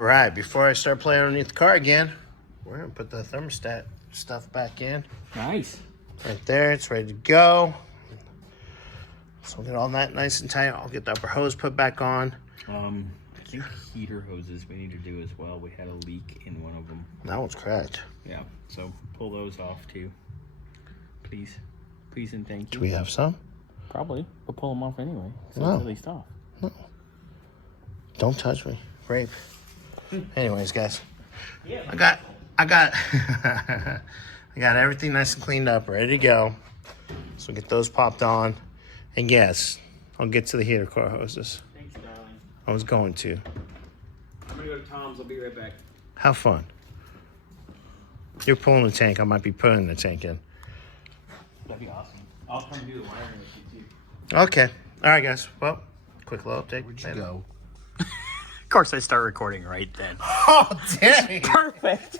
All right, before I start playing underneath the car again, we're gonna put the thermostat stuff back in. Nice. Right there, it's ready to go. So we'll get all that nice and tight. I'll get the upper hose put back on. I think heater hoses we need to do as well. We had a leak in one of them. That one's cracked. Yeah, so pull those off too. Please. Please and thank you. Do we have some? Probably. We'll pull them off anyway. So No. it's at least off. No. Don't touch me. Rape. Anyways, guys. Yeah. I got I got everything nice and cleaned up, ready to go. So get those popped on. And yes, I'll get to the heater core hoses. Thanks, darling. I was going to. I'm gonna go to Tom's. I'll be right back. Have fun. You're pulling the tank. I might be putting the tank in. That'd be awesome. I'll come do the wiring with you too. Okay. All right, guys. Well, quick little update. Where'd you go? Of course, I start recording right then. Oh, dang. Perfect.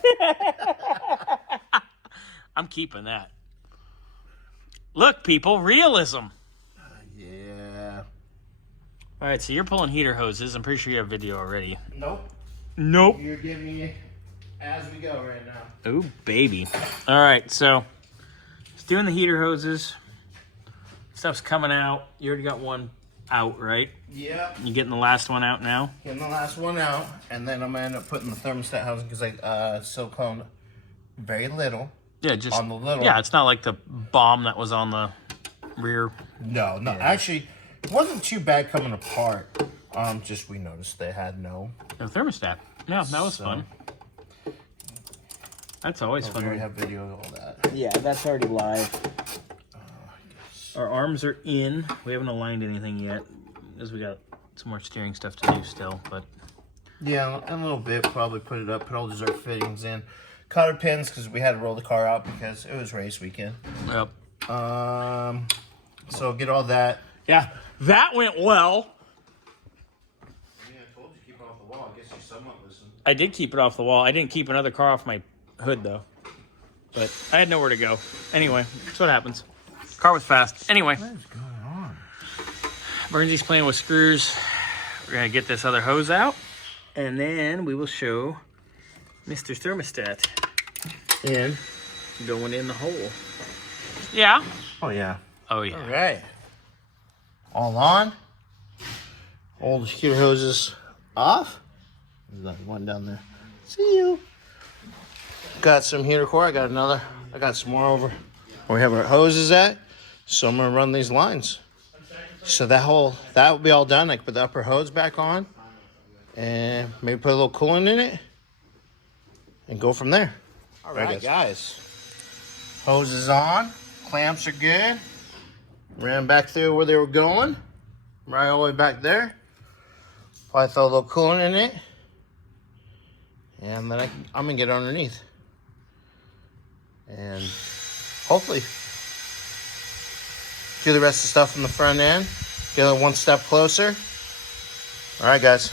I'm keeping that. Look, people, realism. Yeah. All right, so you're pulling heater hoses. I'm pretty sure you have video already. Nope. Nope. You're giving me as we go right now. Oh, baby. All right, so it's doing the heater hoses. Stuff's coming out. You already got one out, right? Yep. You getting the last one out now? Getting the last one out, and then I'm gonna end up putting the thermostat housing because silicone very little. Yeah, just On the little. Yeah, it's not like the bomb that was on the rear. No, actually, it wasn't too bad coming apart. Just we noticed they had no thermostat. Yeah, that was fun. That's always We fun. already have video of all that. Yeah, that's already live. Our arms are in. We haven't aligned anything yet, because we got some more steering stuff to do still. But Yeah, in a little bit, probably put it up, put all the dessert fittings in. Cotter pins, because we had to roll the car out because it was race weekend. yep. So get all that. Yeah, that went well. Yeah, I told you to keep it off the wall. I guess you somewhat listened. I did keep it off the wall. I didn't keep another car off my hood though, but I had nowhere to go. Anyway, that's what happens. Car was fast. Anyway, What is going on? Burnsy's playing with screws. We're gonna get this other hose out, and then we will show Mr. Thermostat In. going in the hole. Yeah. Oh, yeah. Oh yeah. All right. All on. Old heater hoses off. There's that one down there. See you. Got some heater core. I got another. I got some more over where we have our hoses at. So I'm gonna run these lines. So that will be all done. I can put the upper hose back on, and maybe put a little coolant in it, and go from there. All right, guys. Hose is on. Clamps are good. Ran back through where they were going. Right all the way back there. Probably throw a little coolant in it. And then I'm going to get underneath. And hopefully do the rest of the stuff from the front end. Get it one step closer. All right, guys.